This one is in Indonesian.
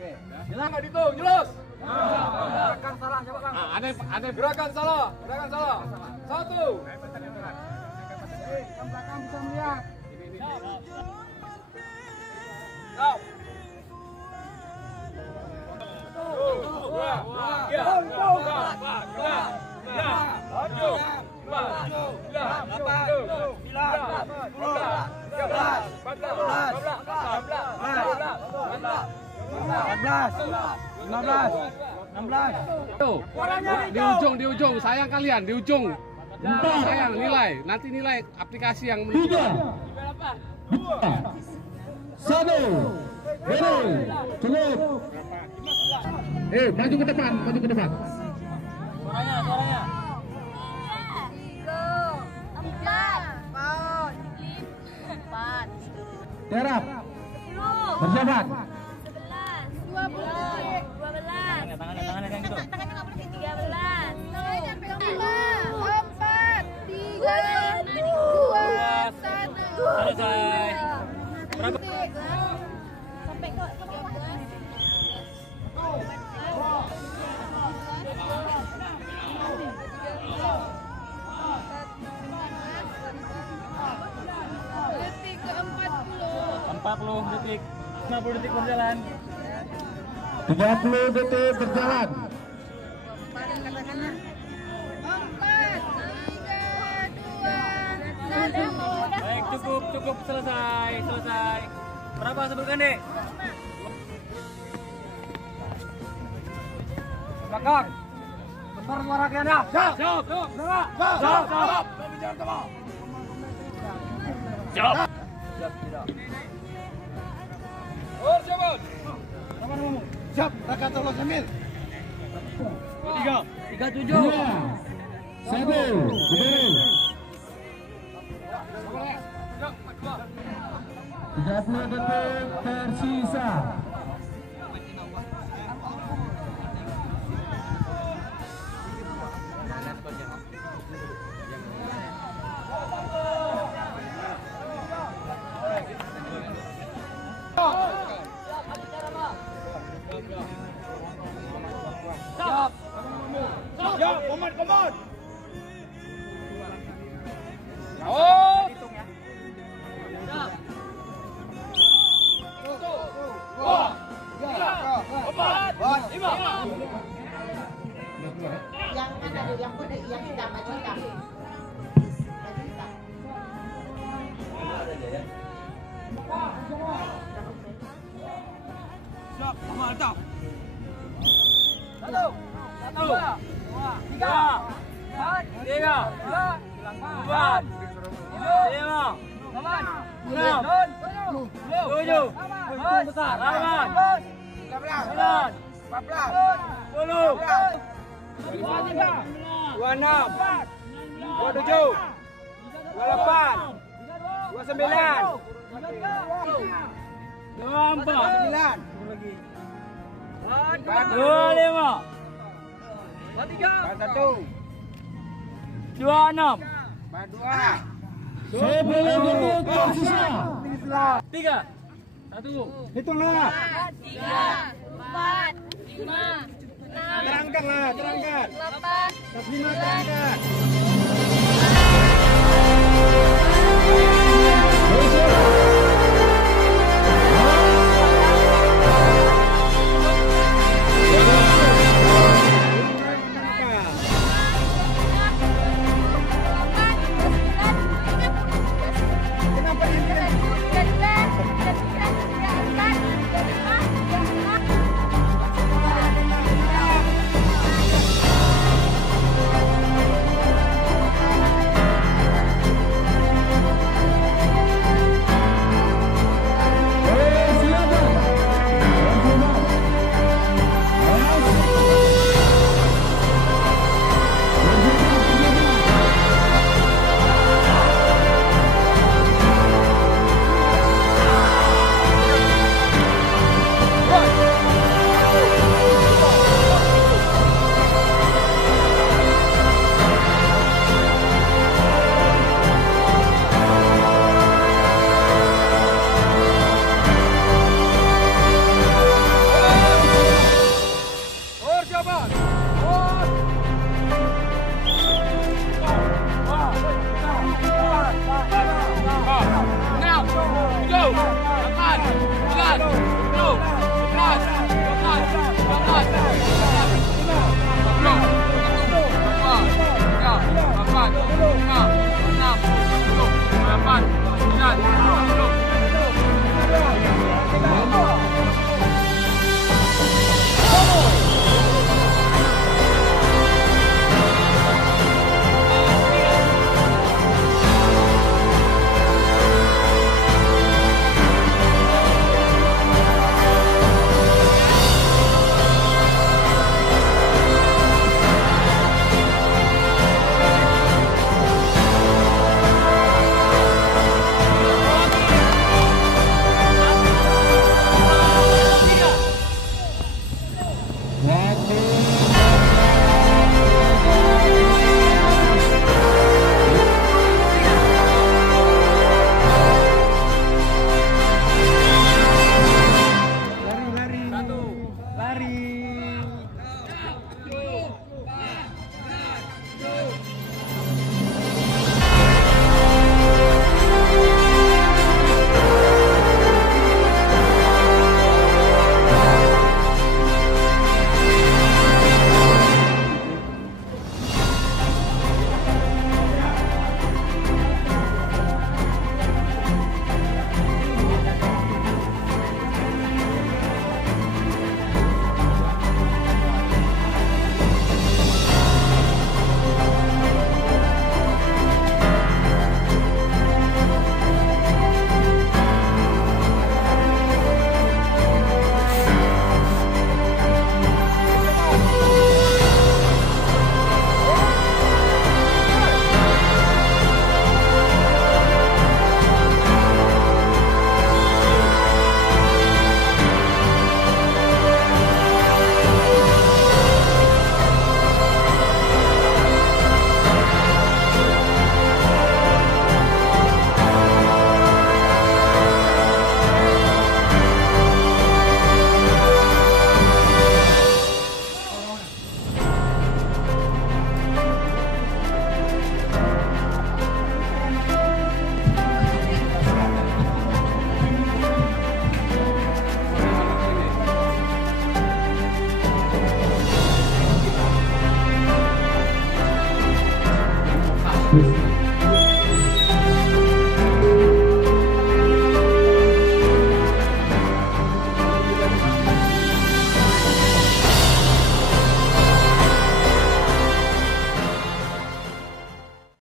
Nggak dihitung, jelas. Gerakan salah, coba bang. Ada gerakan salah. Satu. Yang belakang bisa melihat. Di ujung, sayang kalian di ujung. Sayang nilai, nanti nilai aplikasi yang menunjukkan. 1, ini cukup. Maju ke depan. Suaranya. 3, 4, 5, 4. Terap. Bersahabat. 11, 12. Tangannya yang gitu. Tangannya nggak boleh 13. Tangannya pegang 4, 3, 2, 1. Selesai. Berapa? Sampai kok 13. Detik ke 40. 40 detik. 50 detik berjalan. 30 detik berjalan. 4, 3, 2, 1. Baik, cukup selesai. Berapa sebutkan, Dek? Belakang. Besar suara kalian. Siap. Siap, Raka tolong sambil. 37. 1, berdiri. 30 detik tersisa. Siap, komat. Yang mana tuh? Yang hitam, baju hitam. Siap, mantap. 1, 2, 3, 4, 5, 6, 7, besar, 8, 9, 10, 26, 27, 28, 29, 24, 25, 1, 26, 10 detik tersisa. 3, 1. hitunglah. 3, 4, 5, 6, Terangkan. 8. 45 terangkan.